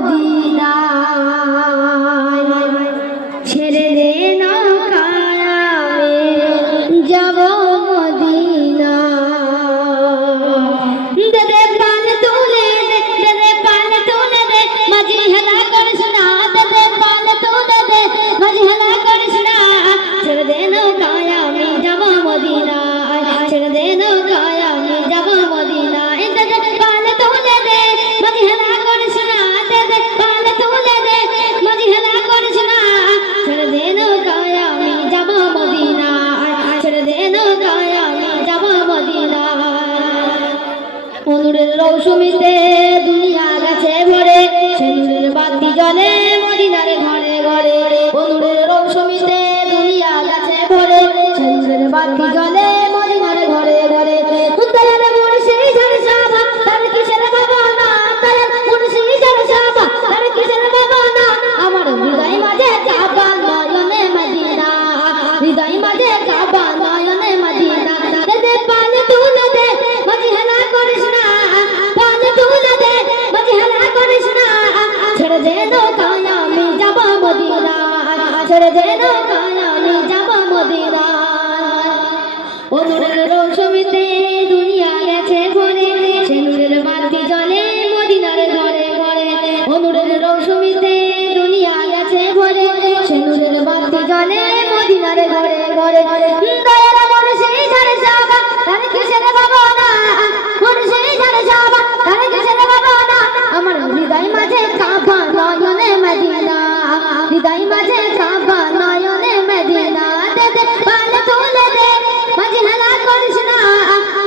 মদিনায় ছেড়ে দে নৌকায় আমি যাব মদিনায় দে পাল তুলে দে পাল তুলে দে মাঝি হেলা করিস না দে পাল তুলে দে মাঝি হেলা করিস না ছেড়ে দে নৌকায় আমি যাব মদিনায় ছেড়ে দে নৌকায় আমি যাব মদিনায় দে পাল তুলে দে মাঝি হেলা করিস না দে পাল তুলে দে মাঝি হেলা করিস না ছেড়ে দে নৌকায় আমি যাব মদিনায় ছেড়ে দে নৌকায় আমি যাব মদিনায় অনুরের রৌসুমিতে দুনিয়া গেছে ভরে সেনুরের বাতি জ্বলে মদিনার ঘরে ঘরে অনুরের রৌসুমিতে দুনিয়া গেছে ভরে সেনুরের বাতি জ্বলে মদিনার ঘরে ঘরে দয়াল মুর্শিদ ঝরসাবা তার কিসের ভাবনা দয়াল মুর্শিদ ঝরসাবা তার কিসের ভাবনা আমার হৃদয় মাঝে কাবা নয়নে মদিনা হৃদয় মাঝে কাবা নয়নে মদিনা দে পাল তুলে দে মাঝি হেলা করিস না পাল তুলে দে মাঝি হেলা করিস না ছেড়ে দে নৌকায় আমি যাব মদিনা ছেড়ে দে নৌকায় আমি যাব মদিনা অনুরের রৌসুমিতে দুনিয়া গেছে ভরে সেনুরের বাতি জ্বলে মদিনার ঘরে ঘরে অনুরের রৌসুমিতে দুনিয়া গেছে ভরে সেনুরের বাতি জ্বলে মদিনার ঘরে ঘরে দয়াল মুর্শিদ ঝরসাবা তার কিসের ভাবনা মুর্শিদ ঝরসাবা তার কিসের ভাবনা আমার হৃদয় মাঝে কাবা নয়নে মদিনা হৃদয় মাঝে কাবা নয়নে মদিনা দে পাল তুলে দে মাঝি হেলা করিস না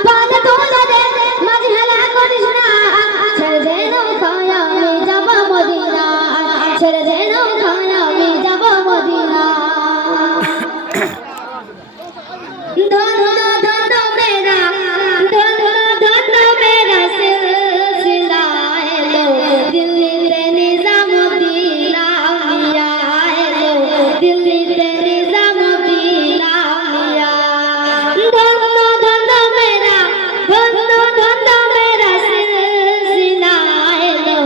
পাল তুলে দে মাঝি হেলা করিস না ছেড়ে দে নৌকায় আমি যাব মদিনা ছেড়ে দে নৌকায় আমি যাব মদিনা ধন্য ধন্য মেরা ধন্য ধন্য মেরা সিলসিলা এলো দিল্লিতে নিজামুদ্দিন আউলিয়া এলো দিল্লিতে নিজামুদ্দিন আউলিয়া ধন্য ধন্য মেরা সিলসিলা এলো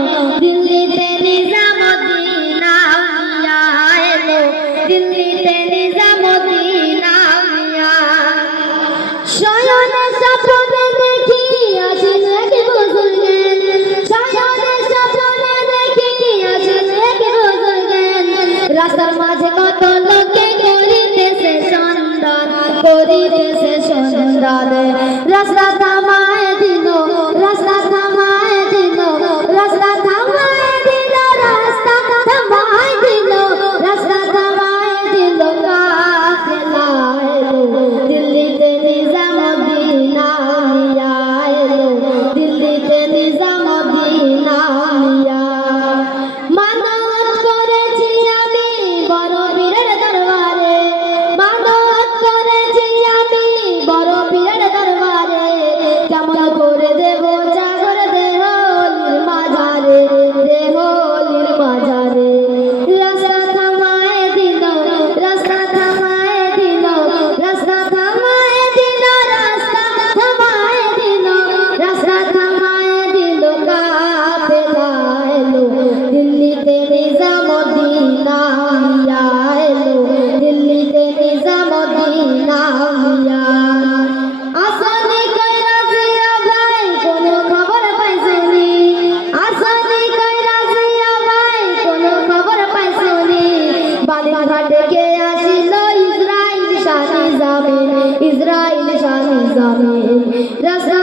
দিল্লিতে নিজামুদ্দিন আউলিয়া এলো দিল্লিতে নিজামুদ্দিন আউলিয়া শয়নে স্বপ্নে দেখি আসেন এক বুজুর্গেন শয়নে স্বপ্নে দেখি আসেন এক বুজুর্গেন রাস্তার মাঝে কত লোকে করিতেছে সন্ধান রাস্তা থামায় দিল রাস্তা থামায় দিল রাস্তা থামায় দিল রাস্তা থামায় দিল রাস্তা থামায় দিল কাফেলা এলো দিল্লিতে নিজামুদ্দিন আউলিয়া এলো দিল্লিতে নিজামুদ্দিন আউলিয়া মানত করেছি আমি বড় পীরের দরবারে মানত করেছি আমি বড় পীরের দরবারে কেমন করে দেব জাগর দেহলির মাঝারে দেহলির মাঝারে রাস্তা থামায় দিল রাস্তা থামায় দিল রাস্তা থামায় দিল রাস্তা থামায় দিল রাস্তা থামায় দিল কাফেলা এলো দিল্লিতে নিজামুদ্দিন আউলিয়া এলো দিল্লিতে নিজামুদ্দিন আউলিয়া আসানি কইরা জিয়া ভাই কোনো খবর পাইছনি আসানি কইরা জিয়া ভাই কোনো খবর পাইছনি বালিঘাটে কে আসিল ইসরাইল শাহ নিজামিন রাস্তা